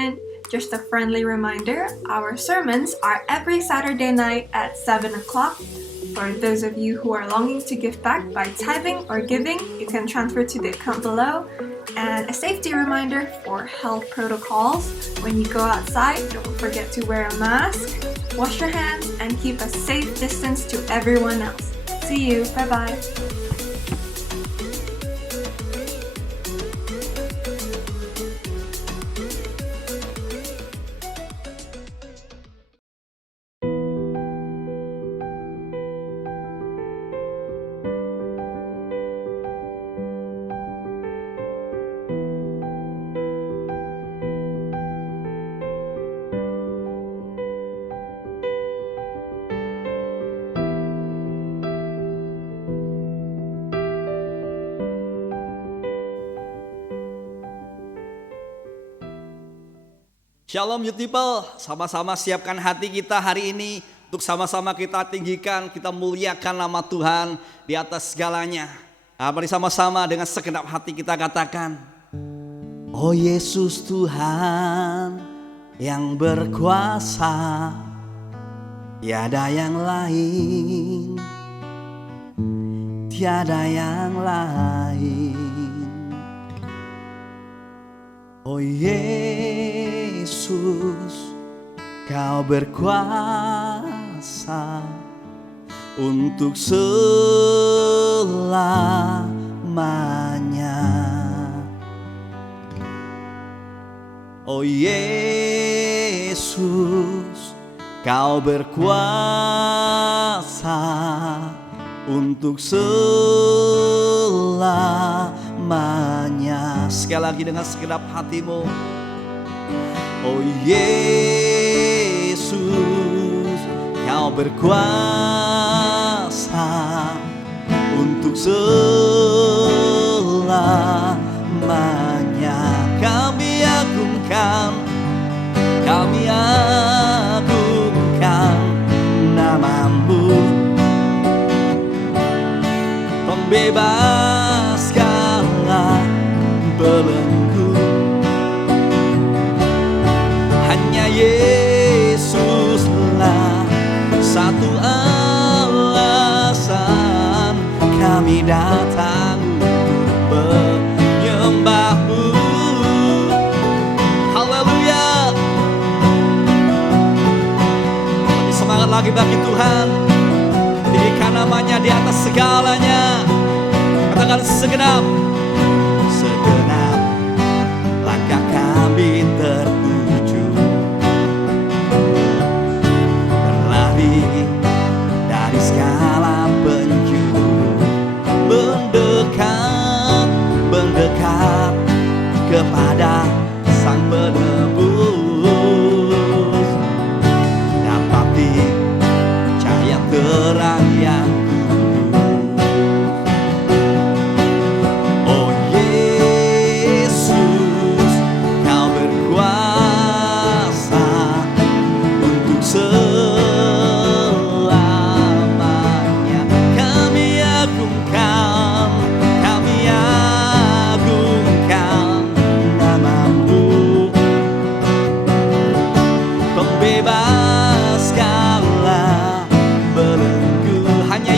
everyone! Just a friendly reminder, our sermons are every Saturday night at 7 o'clock. For those of you who are longing to give back by tithing or giving, you can transfer to the account below. And a safety reminder for health protocols, when you go outside, don't forget to wear a mask, wash your hands, and keep a safe distance to everyone else. See you, bye-bye! Shalom Youth People, sama-sama siapkan hati kita hari ini untuk sama-sama kita tinggikan, kita muliakan nama Tuhan di atas segalanya. Mari sama-sama dengan segenap hati kita katakan, Oh Yesus Tuhan yang berkuasa, tiada yang lain, tiada yang lain. Oh Yesus, Kau berkuasa untuk selamanya. Oh Yesus, Kau berkuasa untuk selamanya. Sekali lagi dengan segenap hatimu. Oh Yesus, Kau berkuasa untuk selamanya. Kami agungkan nama-Mu, pembebas segala belenggu. Hanya Yesuslah satu alasan kami datang untuk menyembah-Mu. Haleluya. Lebih semangat lagi bagi Tuhan. Tinggikan namanya di atas segalanya. Katakan segenap langkah kami tertuju, berlari dari segala penjuru, mendekat kepada Sang Penebus, dapati cahaya terang yang bebas segala belenggu. Hanya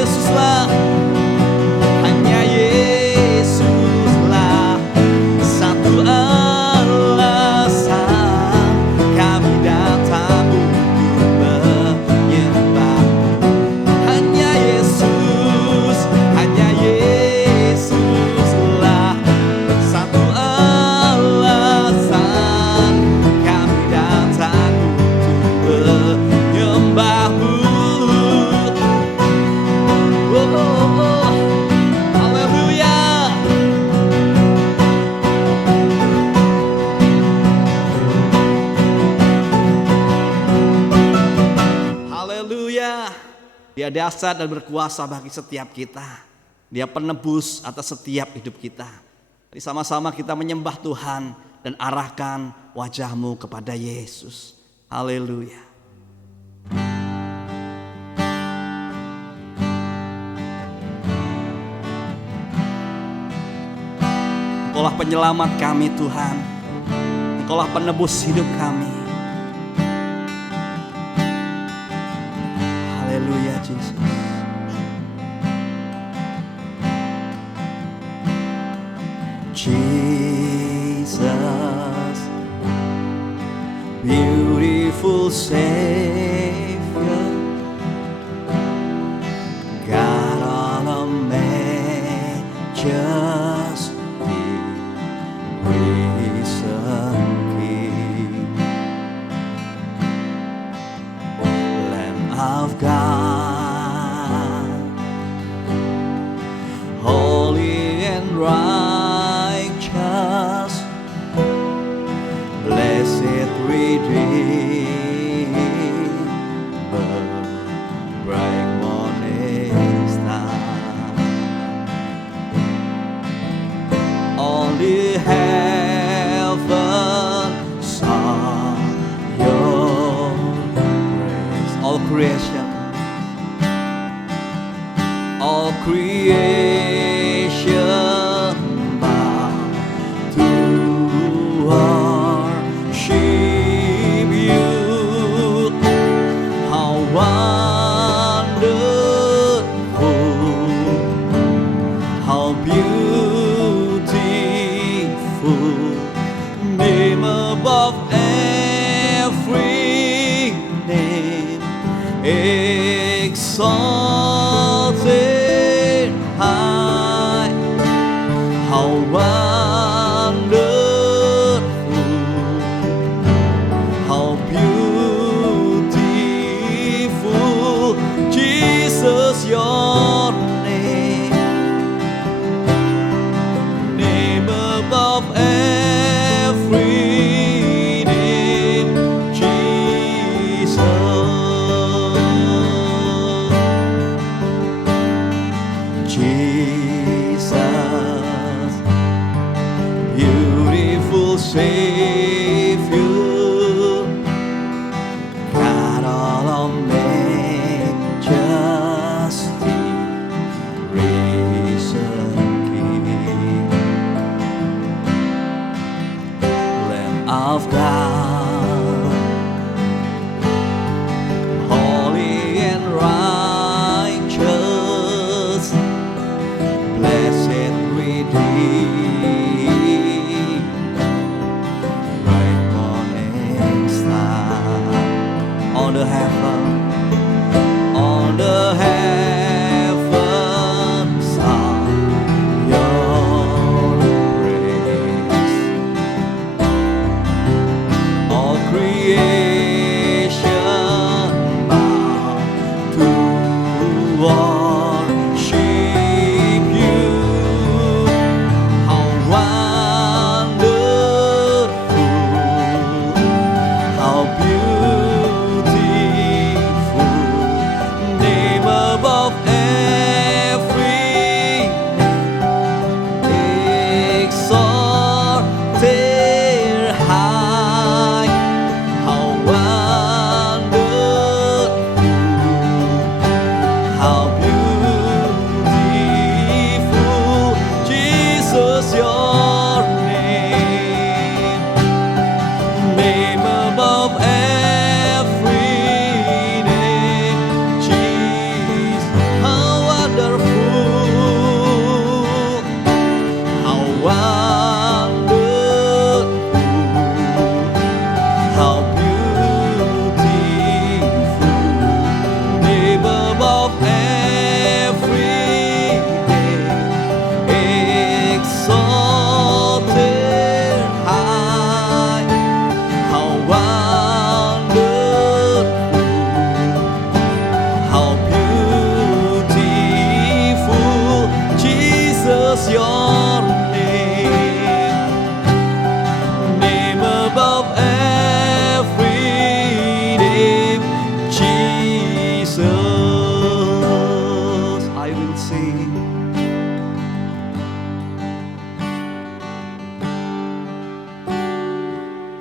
Yesuslah, hanya Yesuslah satu alasan kami datang untuk menyembah. Hanya Yesus, hanya Yesuslah satu alasan kami datang untuk menyembah-Mu. Haleluya. Haleluya. Dia dahsyat dan berkuasa bagi setiap kita. Dia penebus atas setiap hidup kita. Jadi sama-sama kita menyembah Tuhan dan arahkan wajah-Mu kepada Yesus. Haleluya. Engkaulah penyelamat kami Tuhan. Engkaulah penebus hidup kami. Haleluya Yesus. Jesus, beautiful Savior, God on a majesty, risen King, Lamb of God, holy and righteous, blessed Redeemer, bright morning star. All the heaven song your praise. All creation bow to worship you. How wonderful, how beautiful, name above every name, exalted high. How wonderful, how beautiful, Jesus, your name above every name, Jesus. Jesus, beautiful Savior, God all of majesty, risen King, Lamb of God, holy and righteous, blessed Redeemer, your name, name above every name, Jesus. I will sing.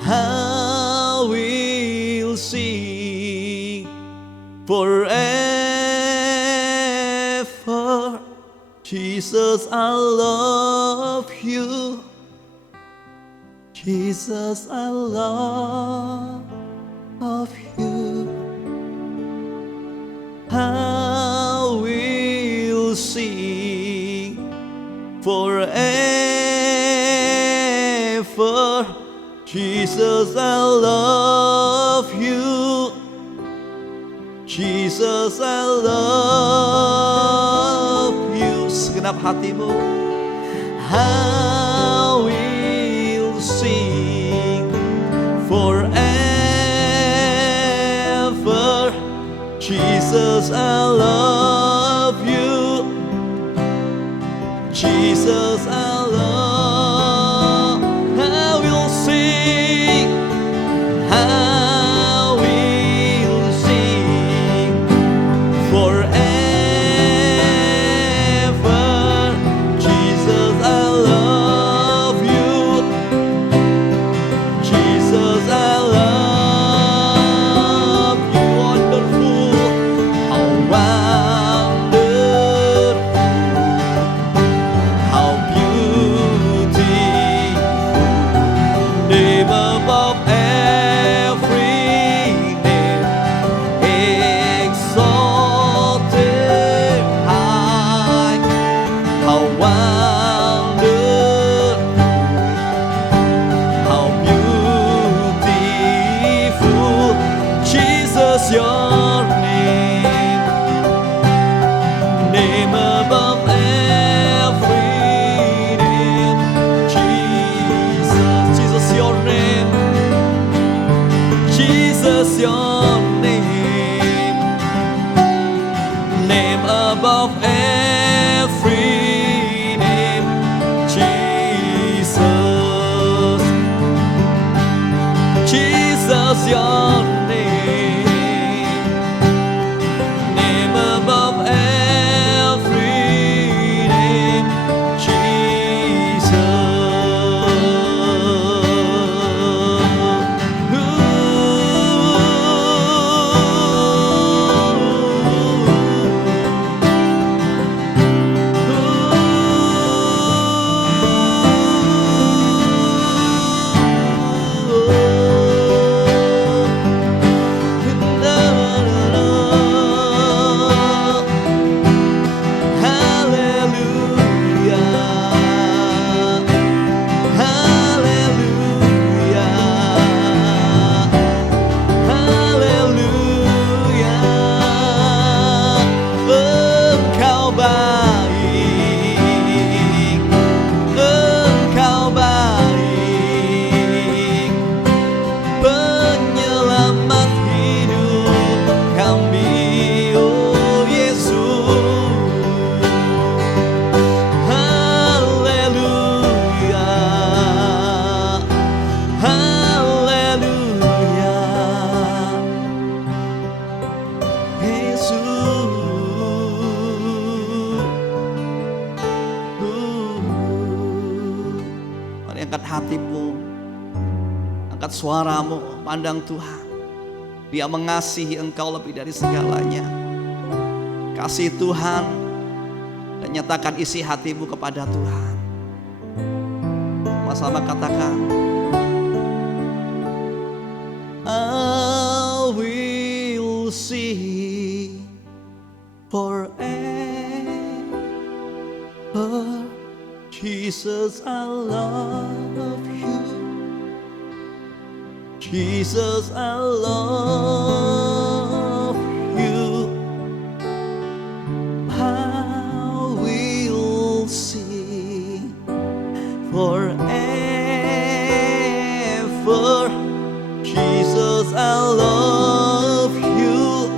I will sing forever. Jesus, I love you. Jesus, I love you. I will sing forever. Jesus, I love you. Jesus, I love you. Segenap hatimu. I will sing forever. Jesus, I love you. Jesus, I love. I will sing. I will sing forever. Jesus, I love you. Jesus, I love you. Wonderful, how wonderful, how beautiful, name above every name, exalted high, how wonderful, how beautiful, Jesus, your name, name above every name, Jesus, Jesus, your name, Jesus, your name, name above every name, Jesus, Jesus, your name, name above every name, Jesus. Mari angkat hatimu, angkat suaramu, pandang Tuhan. Dia mengasihi engkau lebih dari segalanya. Kasih Tuhan dan nyatakan isi hatimu kepada Tuhan. Sama-sama katakan, I will sing forever. Jesus, I love you. Jesus, I love you. I will sing forever. Jesus, I love you.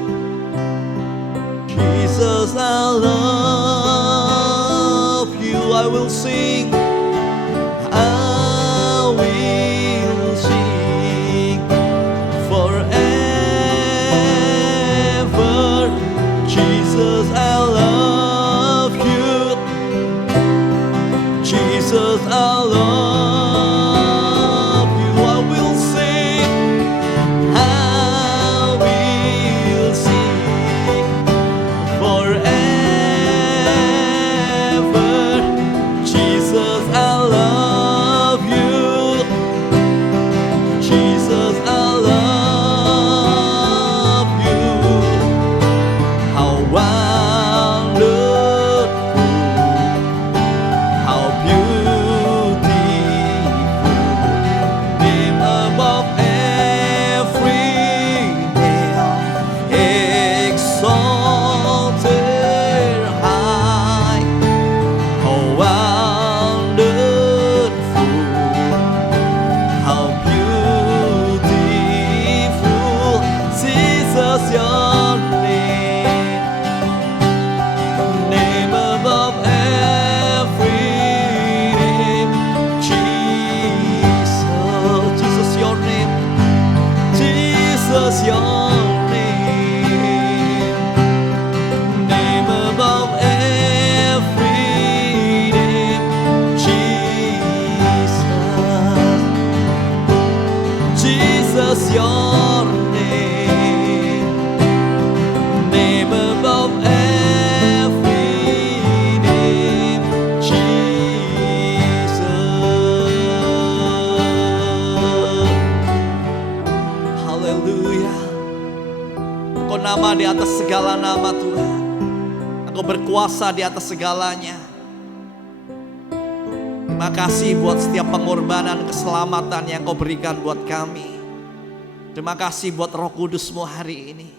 Jesus, I love you. I I will sing, I will sing forever. Jesus, I love you. Jesus, I love you. I will sing, I will sing forever. Jesus, I love you. Jesus, I love you. How wonderful, how beautiful, name above every name, exalted high. How wonderful, how beautiful, Jesus, your name, name above every name. Jesus, Jesus, your name, Jesus, your name, name above every name. Jesus, Jesus, your name, name above every name. Jesus, haleluya. Engkau nama di atas segala nama Tuhan. Engkau berkuasa di atas segalanya. Terima kasih buat setiap pengorbanan keselamatan yang Kau berikan buat kami. Terima kasih buat Roh Kudus-Mu hari ini,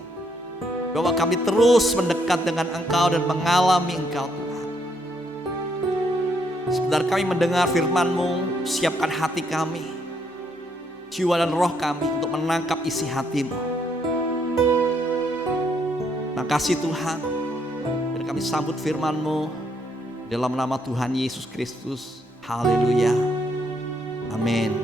bahwa kami terus mendekat dengan Engkau dan mengalami Engkau Tuhan. Sebentar kami mendengar firman-Mu, siapkan hati kami, jiwa dan roh kami untuk menangkap isi hati-Mu. Terima kasih Tuhan. Dan kami sambut firman-Mu dalam nama Tuhan Yesus Kristus. Haleluya. Amin.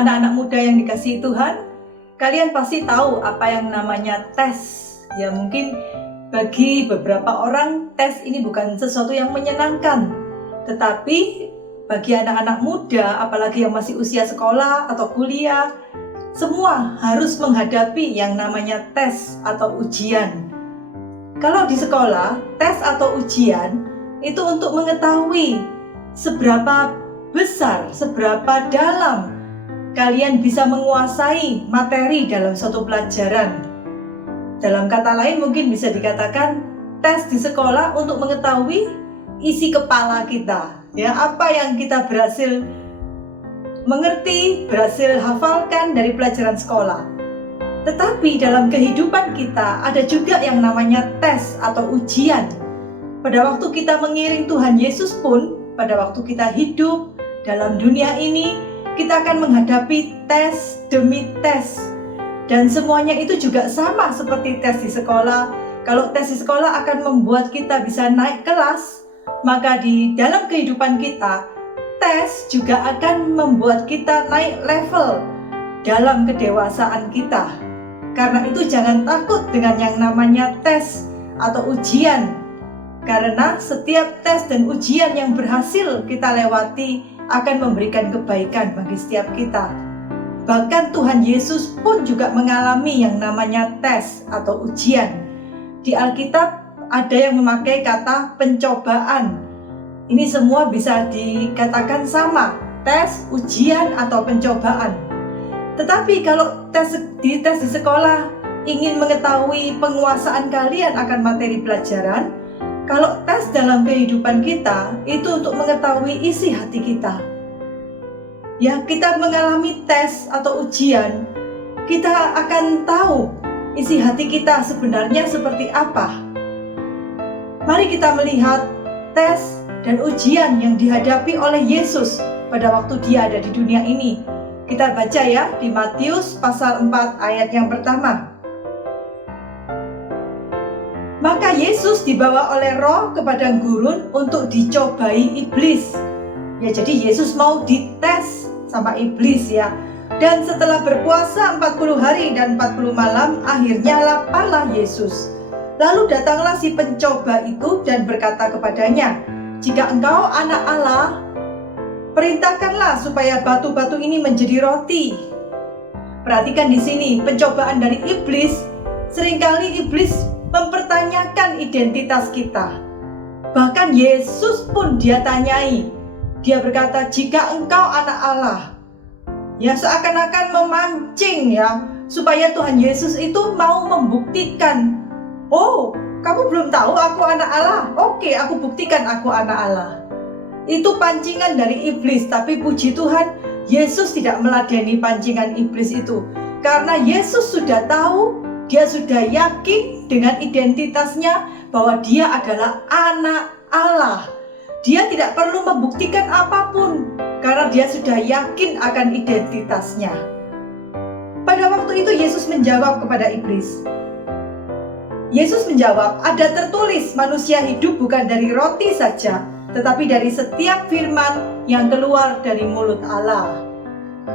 Anak-anak muda yang dikasihi Tuhan, kalian pasti tahu apa yang namanya tes. Ya mungkin bagi beberapa orang tes ini bukan sesuatu yang menyenangkan. Tetapi bagi anak-anak muda, apalagi yang masih usia sekolah atau kuliah, semua harus menghadapi yang namanya tes atau ujian. Kalau di sekolah, tes atau ujian itu untuk mengetahui seberapa besar, seberapa dalam kalian bisa menguasai materi dalam suatu pelajaran. Dalam kata lain mungkin bisa dikatakan tes di sekolah untuk mengetahui isi kepala kita. Ya, apa yang kita berhasil mengerti, berhasil hafalkan dari pelajaran sekolah. Tetapi dalam kehidupan kita ada juga yang namanya tes atau ujian. Pada waktu kita mengiring Tuhan Yesus pun, pada waktu kita hidup dalam dunia ini, kita akan menghadapi tes demi tes. Dan semuanya itu juga sama seperti tes di sekolah. Kalau tes di sekolah akan membuat kita bisa naik kelas, maka di dalam kehidupan kita, tes juga akan membuat kita naik level dalam kedewasaan kita. Karena itu jangan takut dengan yang namanya tes atau ujian. Karena setiap tes dan ujian yang berhasil kita lewati akan memberikan kebaikan bagi setiap kita. Bahkan Tuhan Yesus pun juga mengalami yang namanya tes atau ujian. Di Alkitab ada yang memakai kata pencobaan. Ini semua bisa dikatakan sama, tes, ujian, atau pencobaan. Tetapi kalau tes di sekolah ingin mengetahui penguasaan kalian akan materi pelajaran, kalau tes dalam kehidupan kita itu untuk mengetahui isi hati kita. Ya, kita mengalami tes atau ujian, kita akan tahu isi hati kita sebenarnya seperti apa. Mari kita melihat tes dan ujian yang dihadapi oleh Yesus pada waktu dia ada di dunia ini. Kita baca ya di Matius pasal 4 ayat yang pertama. Maka Yesus dibawa oleh Roh ke padang gurun untuk dicobai iblis. Ya, jadi Yesus mau dites sama iblis ya. Dan setelah berpuasa 40 hari dan 40 malam, akhirnya laparlah Yesus. Lalu datanglah si pencoba itu dan berkata kepadanya, "Jika engkau anak Allah, perintahkanlah supaya batu-batu ini menjadi roti." Perhatikan di sini, pencobaan dari iblis. Seringkali iblis mempertanyakan identitas kita. Bahkan Yesus pun dia tanyai. Dia berkata, "Jika engkau anak Allah." Ya, seakan-akan memancing ya, supaya Tuhan Yesus itu mau membuktikan, "Oh, kamu belum tahu aku anak Allah? Oke, aku buktikan aku anak Allah." Itu pancingan dari iblis, tapi puji Tuhan, Yesus tidak meladeni pancingan iblis itu. Karena Yesus sudah tahu, dia sudah yakin dengan identitasnya bahwa dia adalah anak Allah. Dia tidak perlu membuktikan apapun, karena dia sudah yakin akan identitasnya. Pada waktu itu Yesus menjawab kepada iblis. Yesus menjawab, "Ada tertulis, manusia hidup bukan dari roti saja, tetapi dari setiap firman yang keluar dari mulut Allah."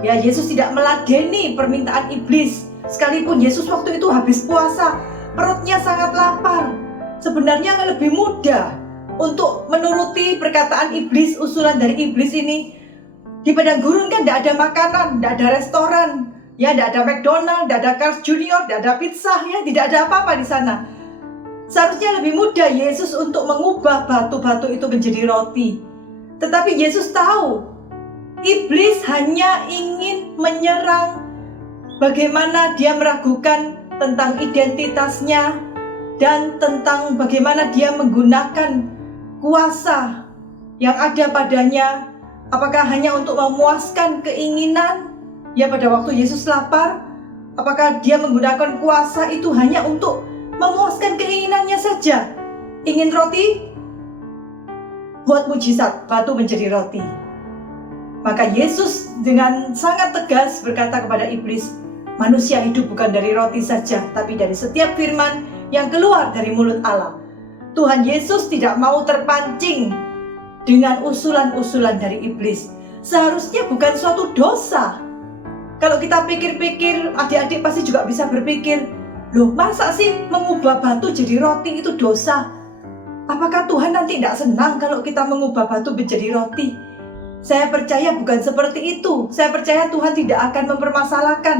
Ya, Yesus tidak meladeni permintaan iblis. Sekalipun Yesus waktu itu habis puasa, perutnya sangat lapar. Sebenarnya lebih mudah untuk menuruti perkataan iblis, usulan dari iblis ini. Di padang gurun kan tidak ada makanan, tidak ada restoran, ya tidak ada McDonald, tidak ada Carl's Junior, tidak ada pizza, ya tidak ada apa-apa di sana. Seharusnya lebih mudah Yesus untuk mengubah batu-batu itu menjadi roti. Tetapi Yesus tahu, iblis hanya ingin menyerang, bagaimana dia meragukan tentang identitasnya dan tentang bagaimana dia menggunakan kuasa yang ada padanya. Apakah hanya untuk memuaskan keinginan? Ya, pada waktu Yesus lapar, apakah dia menggunakan kuasa itu hanya untuk memuaskan keinginannya saja? Ingin roti? Buat mujizat, batu menjadi roti. Maka Yesus dengan sangat tegas berkata kepada iblis, "Manusia hidup bukan dari roti saja, tapi dari setiap firman yang keluar dari mulut Allah." Tuhan Yesus tidak mau terpancing dengan usulan-usulan dari iblis. Seharusnya bukan suatu dosa Kalau kita pikir-pikir, adik-adik pasti juga bisa berpikir, loh masa sih mengubah batu jadi roti itu dosa? Apakah Tuhan nanti tidak senang kalau kita mengubah batu menjadi roti? Saya percaya bukan seperti itu. Saya percaya Tuhan tidak akan mempermasalahkan.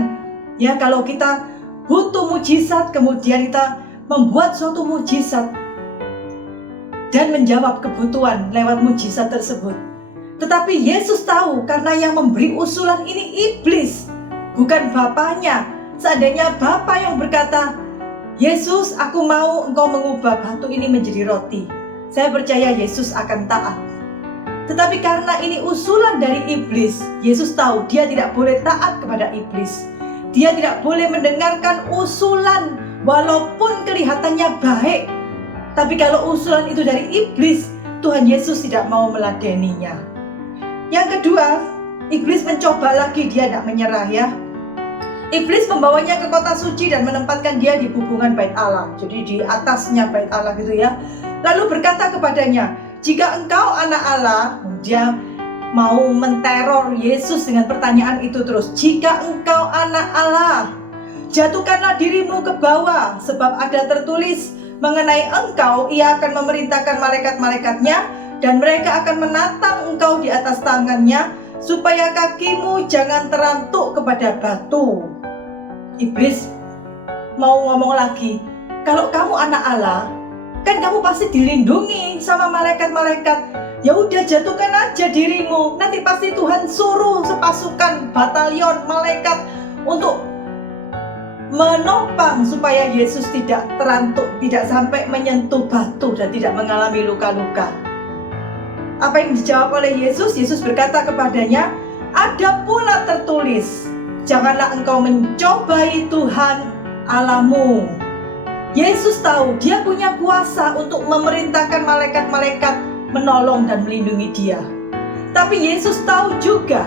Ya, kalau kita butuh mujizat, kemudian kita membuat suatu mujizat dan menjawab kebutuhan lewat mujizat tersebut. Tetapi Yesus tahu karena yang memberi usulan ini iblis, bukan Bapaknya. Seandainya Bapa yang berkata, Yesus, aku mau engkau mengubah batu ini menjadi roti, saya percaya Yesus akan taat. Tetapi karena ini usulan dari iblis, Yesus tahu dia tidak boleh taat kepada iblis. Dia tidak boleh mendengarkan usulan walaupun kelihatannya baik. Tapi kalau usulan itu dari iblis, Tuhan Yesus tidak mau meladeninya. Yang kedua, iblis mencoba lagi, dia tidak menyerah ya. Iblis membawanya ke kota suci dan menempatkan dia di hubungan bait Allah. Jadi di atasnya bait Allah gitu ya. Lalu berkata kepadanya, jika engkau anak Allah, dia mau menteror Yesus dengan pertanyaan itu terus. Jika engkau anak Allah, jatuhkanlah dirimu ke bawah, sebab ada tertulis mengenai engkau, ia akan memerintahkan malaikat-malaikatnya, dan mereka akan menatang engkau di atas tangannya, supaya kakimu jangan terantuk kepada batu. Iblis mau ngomong lagi, kalau kamu anak Allah, kan kamu pasti dilindungi sama malaikat-malaikat. Ya udah, jatuhkan aja dirimu. Nanti pasti Tuhan suruh sepasukan batalion malaikat untuk menopang supaya Yesus tidak terantuk, tidak sampai menyentuh batu dan tidak mengalami luka-luka. Apa yang dijawab oleh Yesus? Yesus berkata kepadanya, ada pula tertulis, janganlah engkau mencobai Tuhan Allahmu. Yesus tahu dia punya kuasa untuk memerintahkan malaikat-malaikat menolong dan melindungi dia. Tapi Yesus tahu juga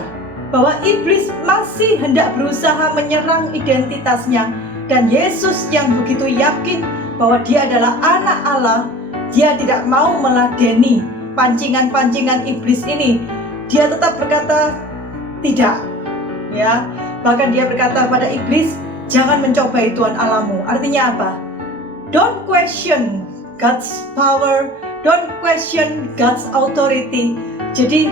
bahwa iblis masih hendak berusaha menyerang identitasnya. Dan Yesus yang begitu yakin bahwa dia adalah anak Allah, dia tidak mau meladeni pancingan-pancingan iblis ini. Dia tetap berkata tidak, ya. Bahkan dia berkata pada iblis, jangan mencobai Tuhan Allahmu. Artinya apa? Don't question God's power, don't question God's authority. Jadi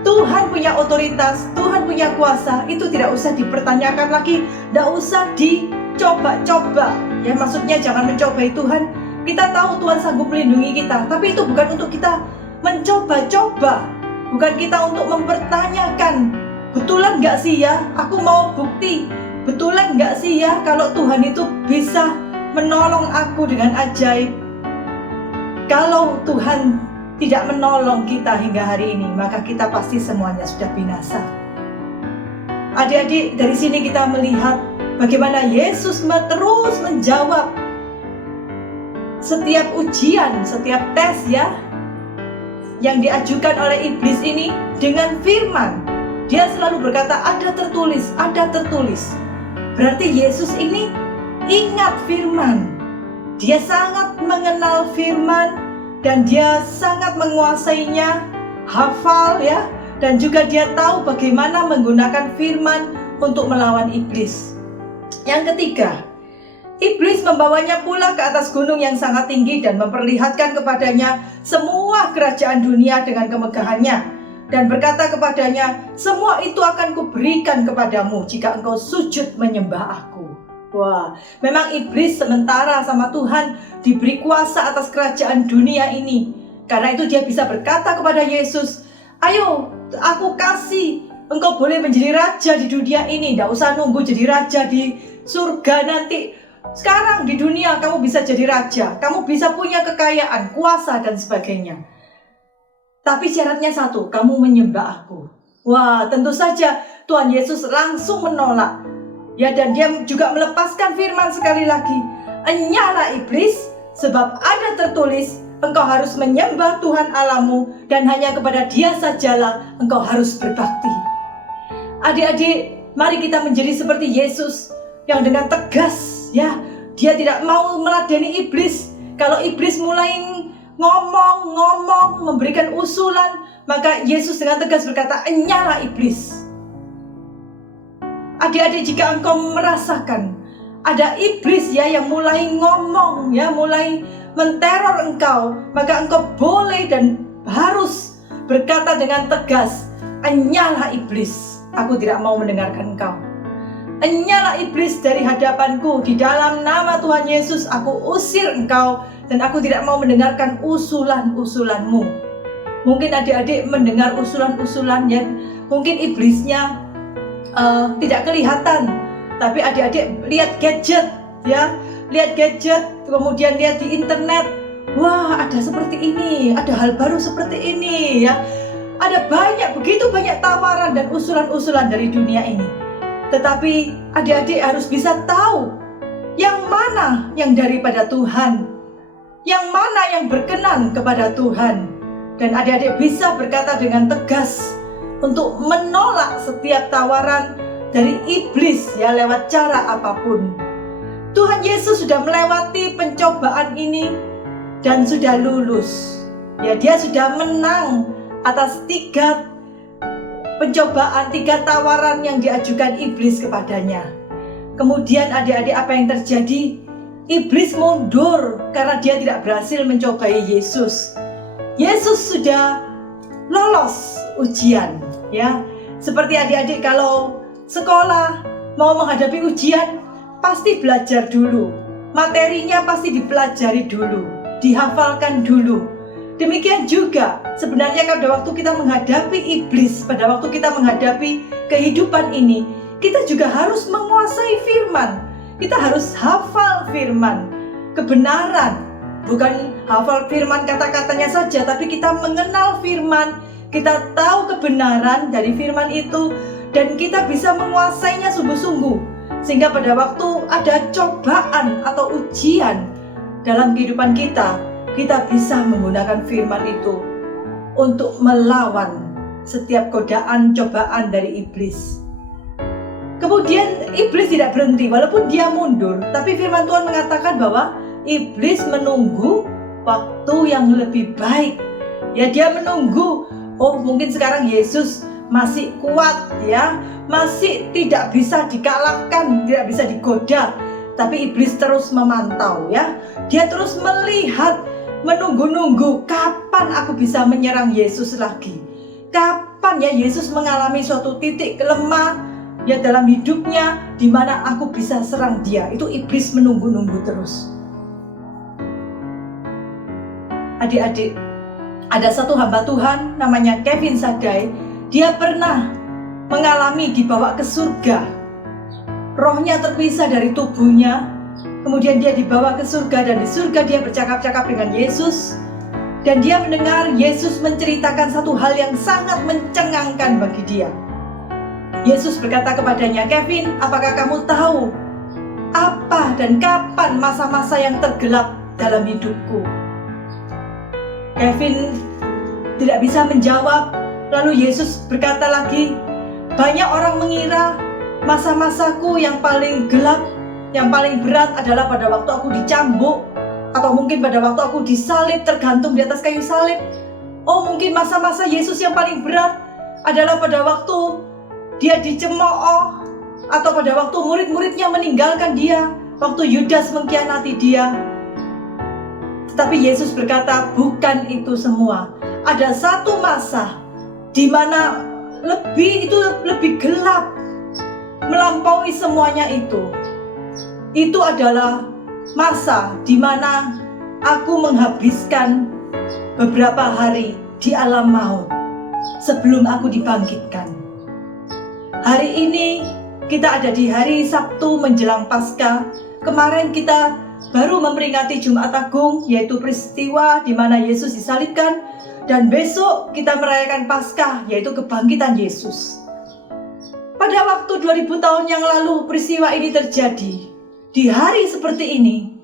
Tuhan punya otoritas, Tuhan punya kuasa, itu tidak usah dipertanyakan lagi, tidak usah dicoba-coba. Ya, maksudnya jangan mencobai Tuhan. Kita tahu Tuhan sanggup melindungi kita, tapi itu bukan untuk kita mencoba-coba, bukan kita untuk mempertanyakan, betulan nggak sih ya, aku mau bukti, betulan nggak sih ya kalau Tuhan itu bisa menolong aku dengan ajaib. Kalau Tuhan tidak menolong kita hingga hari ini, maka kita pasti semuanya sudah binasa. Adik-adik, dari sini kita melihat bagaimana Yesus terus menjawab setiap ujian, setiap tes ya yang diajukan oleh iblis ini dengan firman. Dia selalu berkata, ada tertulis, ada tertulis. Berarti Yesus ini ingat firman. Dia sangat mengenal firman dan dia sangat menguasainya, hafal ya. Dan juga dia tahu bagaimana menggunakan firman untuk melawan iblis. Yang ketiga, iblis membawanya pula ke atas gunung yang sangat tinggi dan memperlihatkan kepadanya semua kerajaan dunia dengan kemegahannya. Dan berkata kepadanya, semua itu akan kuberikan kepadamu jika engkau sujud menyembah aku. Wah, memang iblis sementara sama Tuhan diberi kuasa atas kerajaan dunia ini. Karena itu dia bisa berkata kepada Yesus, ayo aku kasih, engkau boleh menjadi raja di dunia ini. Tidak usah nunggu jadi raja di surga nanti. Sekarang di dunia kamu bisa jadi raja, kamu bisa punya kekayaan, kuasa dan sebagainya. Tapi syaratnya satu, kamu menyembah aku. Wah, tentu saja Tuhan Yesus langsung menolak. Ya, dan dia juga melepaskan firman sekali lagi. Enyalah iblis, sebab ada tertulis, engkau harus menyembah Tuhan Allahmu dan hanya kepada Dia sajalah engkau harus berbakti. Adik-adik, mari kita menjadi seperti Yesus yang dengan tegas, ya, dia tidak mau meladeni iblis. Kalau iblis mulai ngomong, memberikan usulan, maka Yesus dengan tegas berkata, enyalah iblis. Adik-adik, jika engkau merasakan ada iblis ya yang mulai ngomong ya, mulai menteror engkau, maka engkau boleh dan harus berkata dengan tegas, "Enyalah iblis, aku tidak mau mendengarkan engkau. Enyalah iblis dari hadapanku, di dalam nama Tuhan Yesus aku usir engkau dan aku tidak mau mendengarkan usulan-usulanmu." Mungkin adik-adik mendengar usulan-usulan yang mungkin iblisnya tidak kelihatan, tapi adik-adik lihat gadget ya, lihat gadget, kemudian lihat di internet, wah ada seperti ini, ada hal baru seperti ini ya. Ada begitu banyak tawaran dan usulan-usulan dari dunia ini. Tetapi adik-adik harus bisa tahu yang mana yang daripada Tuhan, yang mana yang berkenan kepada Tuhan. Dan adik-adik bisa berkata dengan tegas untuk menolak setiap tawaran dari iblis ya, lewat cara apapun. Tuhan Yesus sudah melewati pencobaan ini dan sudah lulus. Ya, dia sudah menang atas 3 pencobaan, 3 tawaran yang diajukan iblis kepadanya. Kemudian adik-adik, apa yang terjadi? Iblis mundur karena dia tidak berhasil mencobai Yesus. Yesus sudah lolos ujian ya. Seperti adik-adik kalau sekolah mau menghadapi ujian, pasti belajar dulu. Materinya pasti dipelajari dulu, dihafalkan dulu. Demikian juga sebenarnya pada waktu kita menghadapi iblis, pada waktu kita menghadapi kehidupan ini, kita juga harus menguasai firman. Kita harus hafal firman, kebenaran. Bukan hafal firman kata-katanya saja, tapi kita mengenal firman, kita tahu kebenaran dari firman itu, dan kita bisa menguasainya sungguh-sungguh. Sehingga pada waktu ada cobaan atau ujian dalam kehidupan kita, kita bisa menggunakan firman itu untuk melawan setiap godaan, cobaan dari iblis. Kemudian iblis tidak berhenti, walaupun dia mundur, tapi firman Tuhan mengatakan bahwa iblis menunggu waktu yang lebih baik. Ya, dia menunggu, oh mungkin sekarang Yesus masih kuat ya, masih tidak bisa dikalahkan, tidak bisa digoda. Tapi iblis terus memantau ya. Dia terus melihat, menunggu-nunggu kapan aku bisa menyerang Yesus lagi. Kapan ya Yesus mengalami suatu titik lemah ya dalam hidupnya, di mana aku bisa serang dia. Itu iblis menunggu-nunggu terus. Adik-adik, ada satu hamba Tuhan namanya Kevin Sadai. Dia pernah mengalami dibawa ke surga. Rohnya terpisah dari tubuhnya. Kemudian dia dibawa ke surga, dan di surga dia bercakap-cakap dengan Yesus. Dan dia mendengar Yesus menceritakan satu hal yang sangat mencengangkan bagi dia. Yesus berkata kepadanya, "Kevin, apakah kamu tahu apa dan kapan masa-masa yang tergelap dalam hidupku?" Kevin tidak bisa menjawab. Lalu Yesus berkata lagi, "Banyak orang mengira masa-masaku yang paling gelap, yang paling berat adalah pada waktu aku dicambuk, atau mungkin pada waktu aku disalib, tergantung di atas kayu salib. Oh, mungkin masa-masa Yesus yang paling berat adalah pada waktu dia dicemooh, atau pada waktu murid-muridnya meninggalkan dia, waktu Yudas mengkhianati dia." Tetapi Yesus berkata, bukan itu semua. Ada satu masa di mana lebih gelap, melampaui semuanya itu. Itu adalah masa di mana aku menghabiskan beberapa hari di alam maut sebelum aku dibangkitkan. Hari ini kita ada di hari Sabtu menjelang Paskah. Kemarin kita baru memperingati Jumat Agung, yaitu peristiwa di mana Yesus disalibkan, dan besok kita merayakan Paskah, yaitu kebangkitan Yesus. Pada waktu 2000 tahun yang lalu peristiwa ini terjadi. Di hari seperti ini,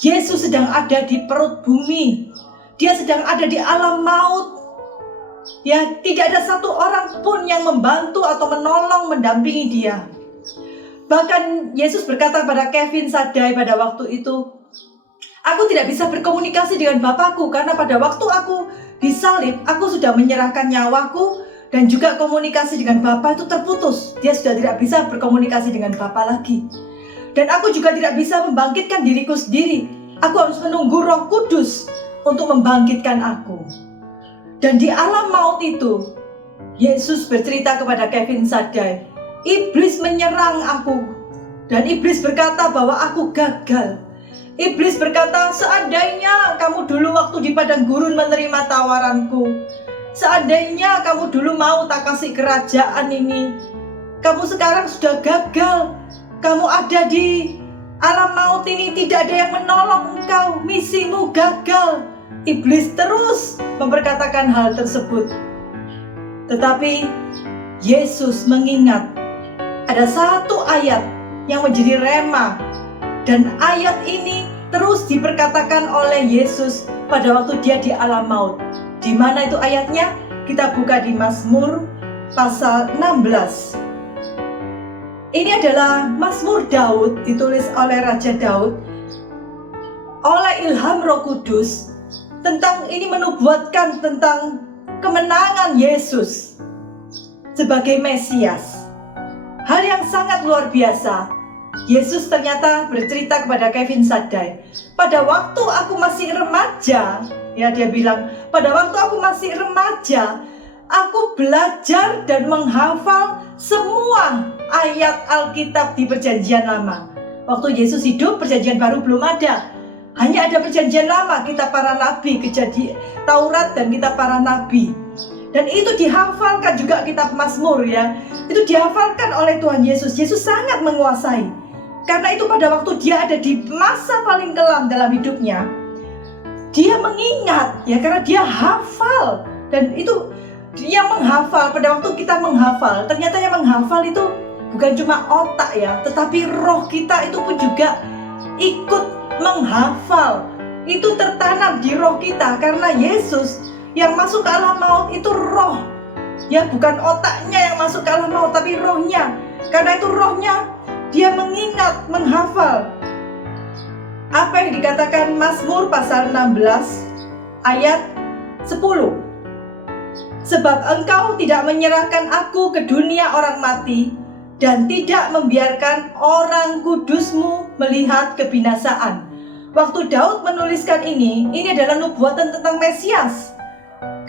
Yesus sedang ada di perut bumi. Dia sedang ada di alam maut. Ya, tidak ada satu orang pun yang membantu atau menolong, mendampingi dia. Bahkan Yesus berkata pada Kevin Sadai pada waktu itu, "Aku tidak bisa berkomunikasi dengan Bapakku karena pada waktu aku disalib, aku sudah menyerahkan nyawaku Dan juga komunikasi dengan Bapa itu terputus. Dia sudah tidak bisa berkomunikasi dengan Bapa lagi. Dan aku juga tidak bisa membangkitkan diriku sendiri. Aku harus menunggu Roh Kudus untuk membangkitkan aku. Dan di alam maut itu, Yesus bercerita kepada Kevin Sadai, iblis menyerang aku. Dan iblis berkata bahwa aku gagal. Iblis berkata, seandainya kamu dulu waktu di padang gurun menerima tawaranku, seandainya kamu dulu mau tak kasih kerajaan ini, kamu sekarang sudah gagal. Kamu ada di alam maut ini, tidak ada yang menolong engkau, misimu gagal. Iblis terus memperkatakan hal tersebut. Tetapi Yesus mengingat ada satu ayat yang menjadi rema, dan ayat ini terus diperkatakan oleh Yesus pada waktu dia di alam maut. Di mana itu ayatnya? Kita buka di Mazmur pasal 16. Ini adalah Mazmur Daud, ditulis oleh Raja Daud oleh ilham Roh Kudus. Tentang ini menubuatkan tentang kemenangan Yesus sebagai Mesias. Hal yang sangat luar biasa. Yesus ternyata bercerita kepada Kevin Sadai, pada waktu aku masih remaja, ya dia bilang, pada waktu aku masih remaja, aku belajar dan menghafal semua ayat Alkitab di Perjanjian Lama. Waktu Yesus hidup, Perjanjian Baru belum ada. Hanya ada Perjanjian Lama, kitab para nabi, Kejadian, Taurat dan kitab para nabi. Dan itu dihafalkan juga kitab Mazmur ya. Itu dihafalkan oleh Tuhan Yesus. Yesus sangat menguasai. Karena itu pada waktu dia ada di masa paling kelam dalam hidupnya, dia mengingat ya, karena dia hafal. Dan itu dia menghafal. Pada waktu kita menghafal, ternyata yang menghafal itu bukan cuma otak ya, tetapi roh kita itu pun juga ikut menghafal. Itu tertanam di roh kita. Karena Yesus yang masuk ke alam maut itu roh, ya bukan otaknya yang masuk ke alam maut, tapi rohnya. Karena itu rohnya dia mengingat, menghafal. Apa yang dikatakan Mazmur pasal 16 ayat 10. Sebab engkau tidak menyerahkan aku ke dunia orang mati, dan tidak membiarkan orang kudusmu melihat kebinasaan. Waktu Daud menuliskan ini adalah nubuatan tentang Mesias.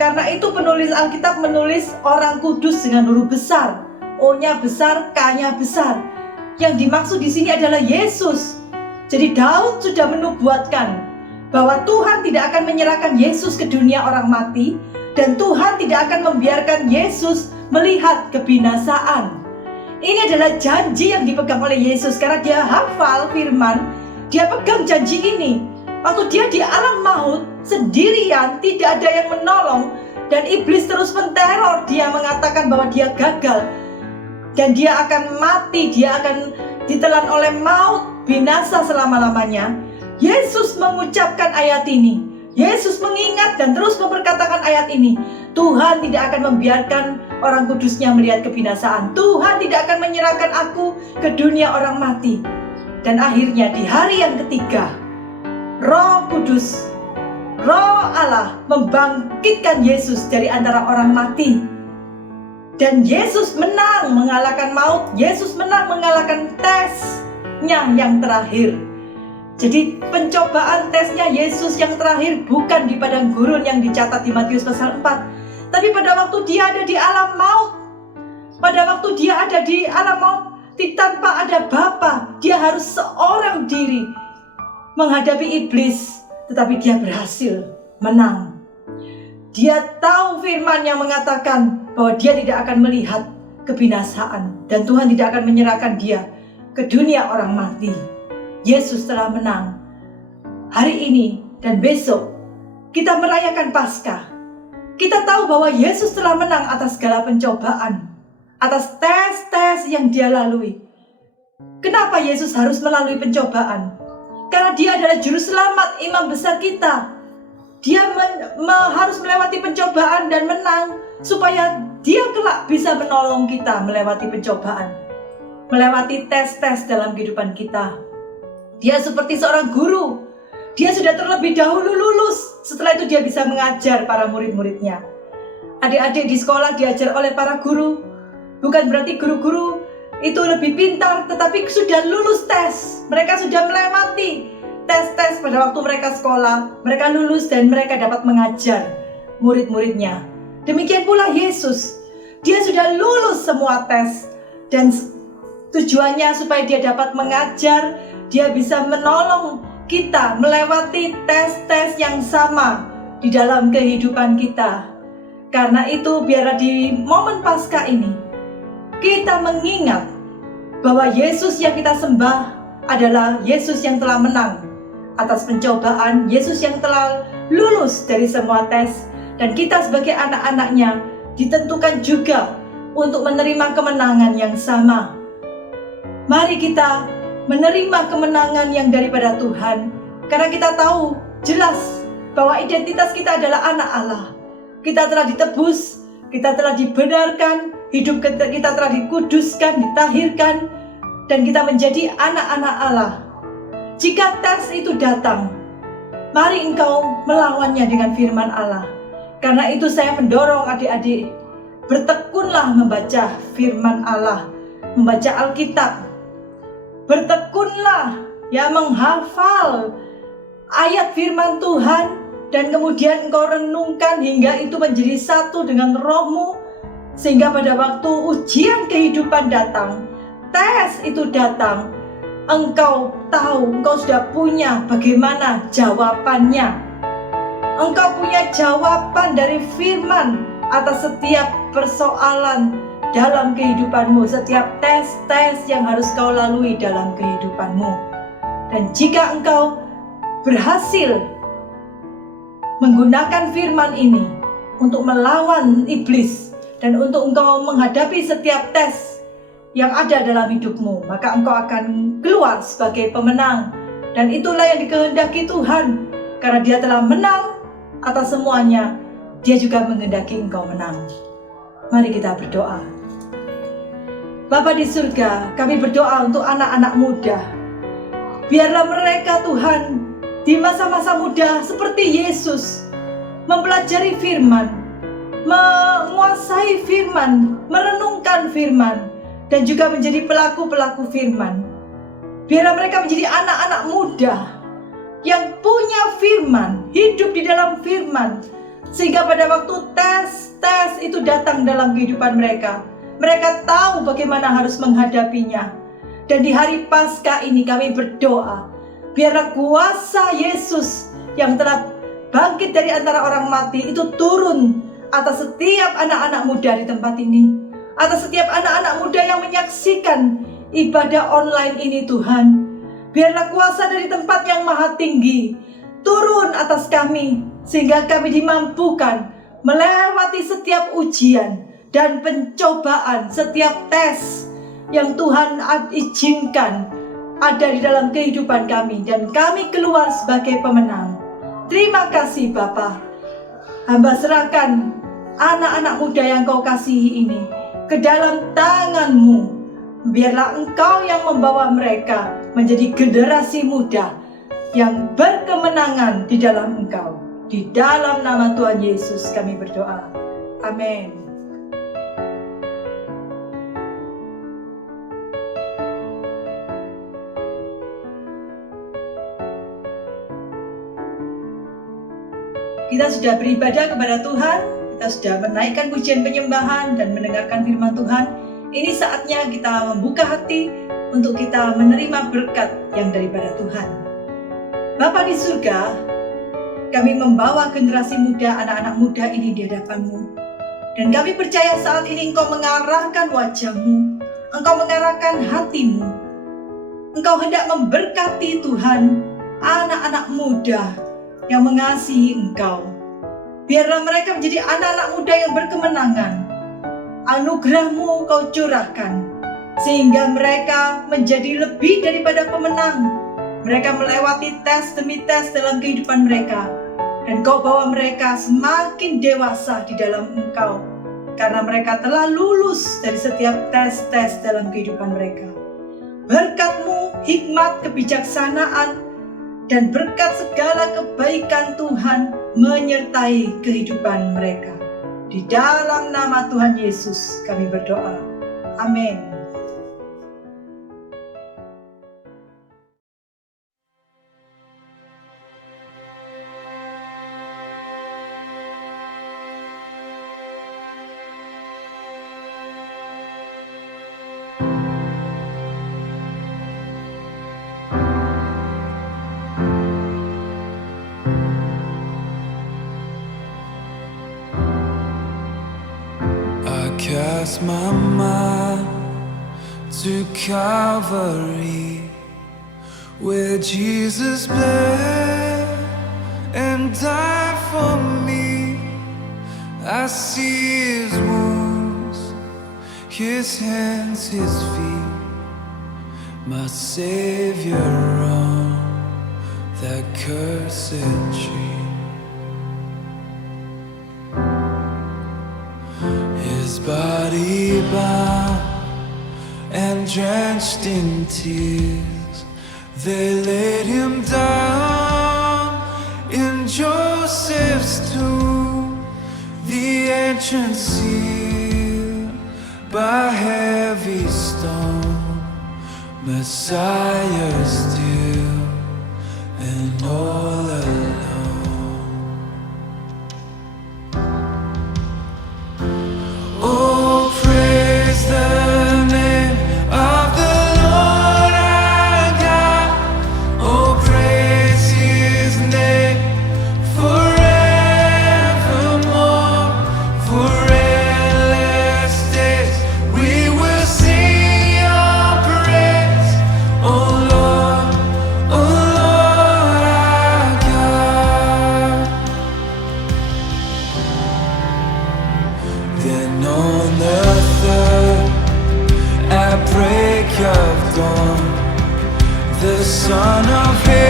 Karena itu penulis Alkitab menulis orang kudus dengan huruf besar. O-nya besar, K-nya besar. Yang dimaksud di sini adalah Yesus. Jadi Daud sudah menubuatkan bahwa Tuhan tidak akan menyerahkan Yesus ke dunia orang mati, dan Tuhan tidak akan membiarkan Yesus melihat kebinasaan. Ini adalah janji yang dipegang oleh Yesus karena dia hafal firman, dia pegang janji ini. Waktu dia di alam maut sendirian, tidak ada yang menolong, dan iblis terus menteror dia, mengatakan bahwa dia gagal dan dia akan mati, dia akan ditelan oleh maut, binasa selama-lamanya. Yesus mengucapkan ayat ini. Yesus mengingat dan terus memperkatakan ayat ini. Tuhan tidak akan membiarkan orang kudusnya melihat kebinasaan. Tuhan tidak akan menyerahkan aku ke dunia orang mati. Dan akhirnya di hari yang ketiga, Roh Kudus, Roh Allah membangkitkan Yesus dari antara orang mati. Dan Yesus menang mengalahkan maut. Yesus menang mengalahkan tesnya yang terakhir. Jadi pencobaan tesnya Yesus yang terakhir bukan di padang gurun yang dicatat di Matius pasal 4. Tapi pada waktu dia ada di alam maut. Pada waktu dia ada di alam maut, tanpa ada Bapa, dia harus seorang diri menghadapi iblis. Tetapi dia berhasil menang. Dia tahu firman yang mengatakan bahwa dia tidak akan melihat kebinasaan, dan Tuhan tidak akan menyerahkan dia ke dunia orang mati. Yesus telah menang. Hari ini dan besok kita merayakan Paskah. Kita tahu bahwa Yesus telah menang atas segala pencobaan, atas tes-tes yang dia lalui. Kenapa Yesus harus melalui pencobaan? Karena dia adalah juru selamat, imam besar kita. Dia harus melewati pencobaan dan menang, supaya dia kelak bisa menolong kita melewati pencobaan, melewati tes-tes dalam kehidupan kita. Dia seperti seorang guru. Dia sudah terlebih dahulu lulus. Setelah itu dia bisa mengajar para murid-muridnya. Adik-adik di sekolah diajar oleh para guru. Bukan berarti guru-guru itu lebih pintar, tetapi sudah lulus tes. Mereka sudah melewati tes-tes pada waktu mereka sekolah. Mereka lulus dan mereka dapat mengajar murid-muridnya. Demikian pula Yesus. Dia sudah lulus semua tes. Dan tujuannya supaya dia dapat mengajar, dia bisa menolong kita melewati tes-tes yang sama di dalam kehidupan kita. Karena itu biarlah di momen Paskah ini kita mengingat bahwa Yesus yang kita sembah adalah Yesus yang telah menang atas pencobaan, Yesus yang telah lulus dari semua tes, dan kita sebagai anak-anaknya ditentukan juga untuk menerima kemenangan yang sama. Mari kita menerima kemenangan yang daripada Tuhan, karena kita tahu jelas bahwa identitas kita adalah anak Allah. Kita telah ditebus, kita telah dibenarkan, hidup kita telah dikuduskan, ditahirkan, dan kita menjadi anak-anak Allah. Jika tes itu datang, mari engkau melawannya dengan firman Allah. Karena itu saya mendorong adik-adik, bertekunlah membaca firman Allah, membaca Alkitab. Bertekunlah menghafal ayat firman Tuhan, dan kemudian engkau renungkan hingga itu menjadi satu dengan rohmu, sehingga pada waktu ujian kehidupan datang, tes itu datang, engkau tahu, engkau sudah punya bagaimana jawabannya. Engkau punya jawaban dari firman atas setiap persoalan dalam kehidupanmu, setiap tes-tes yang harus kau lalui dalam kehidupanmu. Dan jika engkau berhasil menggunakan firman ini untuk melawan iblis dan untuk engkau menghadapi setiap tes yang ada dalam hidupmu, maka engkau akan keluar sebagai pemenang. Dan itulah yang dikehendaki Tuhan, karena Dia telah menang atas semuanya. Dia juga menghendaki engkau menang. Mari kita berdoa. Bapa di surga, kami berdoa untuk anak-anak muda. Biarlah mereka Tuhan di masa-masa muda seperti Yesus mempelajari firman, menguasai firman, merenungkan firman, dan juga menjadi pelaku-pelaku firman. Biarlah mereka menjadi anak-anak muda yang punya firman, hidup di dalam firman, sehingga pada waktu tes itu datang dalam kehidupan mereka, mereka tahu bagaimana harus menghadapinya. Dan di hari Paskah ini kami berdoa, biarlah kuasa Yesus yang telah bangkit dari antara orang mati itu turun atas setiap anak-anak muda di tempat ini, atas setiap anak-anak muda yang menyaksikan ibadah online ini Tuhan. Biarlah kuasa dari tempat yang maha tinggi turun atas kami, sehingga kami dimampukan melewati setiap ujian dan pencobaan, setiap tes yang Tuhan izinkan ada di dalam kehidupan kami, dan kami keluar sebagai pemenang. Terima kasih Bapa. Hamba serahkan anak-anak muda yang Kau kasihi ini ke dalam tangan-Mu. Biarlah Engkau yang membawa mereka menjadi generasi muda yang berkemenangan di dalam Engkau. Di dalam nama Tuhan Yesus kami berdoa. Amin. Kita sudah beribadah kepada Tuhan, kita sudah menaikkan pujian penyembahan dan mendengarkan firman Tuhan. Ini saatnya kita membuka hati untuk kita menerima berkat yang daripada Tuhan. Bapa di surga, kami membawa generasi muda, anak-anak muda ini di hadapan-Mu. Dan kami percaya saat ini Engkau mengarahkan wajah-Mu, Engkau mengarahkan hati-Mu. Engkau hendak memberkati Tuhan, anak-anak muda yang mengasihi Engkau. Biarlah mereka menjadi anak-anak muda yang berkemenangan. Anugerah-Mu Kau curahkan, sehingga mereka menjadi lebih daripada pemenang. Mereka melewati tes demi tes dalam kehidupan mereka, dan Kau bawa mereka semakin dewasa di dalam Engkau, karena mereka telah lulus dari setiap tes-tes dalam kehidupan mereka. Berkat-Mu, hikmat, kebijaksanaan, dan berkat segala kebaikan Tuhan menyertai kehidupan mereka. Di dalam nama Tuhan Yesus kami berdoa. Amin. Cast my mind to Calvary, where Jesus bled and died for me. I see His wounds, His hands, His feet, my Savior on that cursed tree. His body bound and drenched in tears, they laid Him down in Joseph's tomb, the entrance sealed by heavy stone. Messiah still and all alone. Oh, praise the name of the Lord our God. Oh, praise His name forevermore. For endless days we will sing Your praise. Oh Lord our God. Then on the third, at break of dawn, the Son of Heaven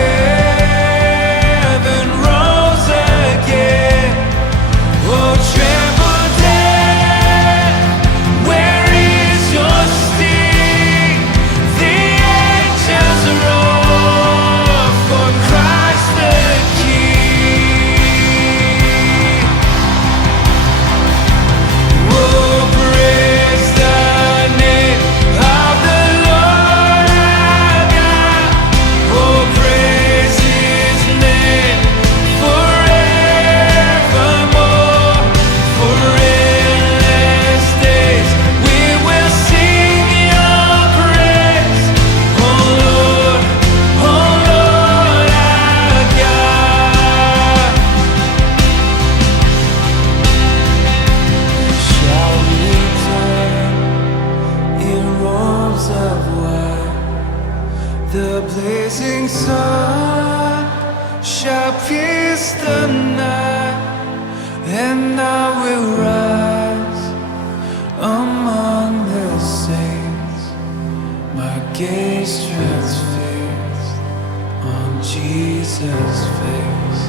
rose again. Oh, tremble death, where is your sting? The angels roar for Christ the King. Oh, praise the name of the Lord our God. Oh, praise His name forevermore. For endless days we will sing Your praise. Oh Lord our God. Shall return in robes of white, the blazing sun shall pierce the night, and I will rise among the saints, my gaze transfixed on Jesus' face.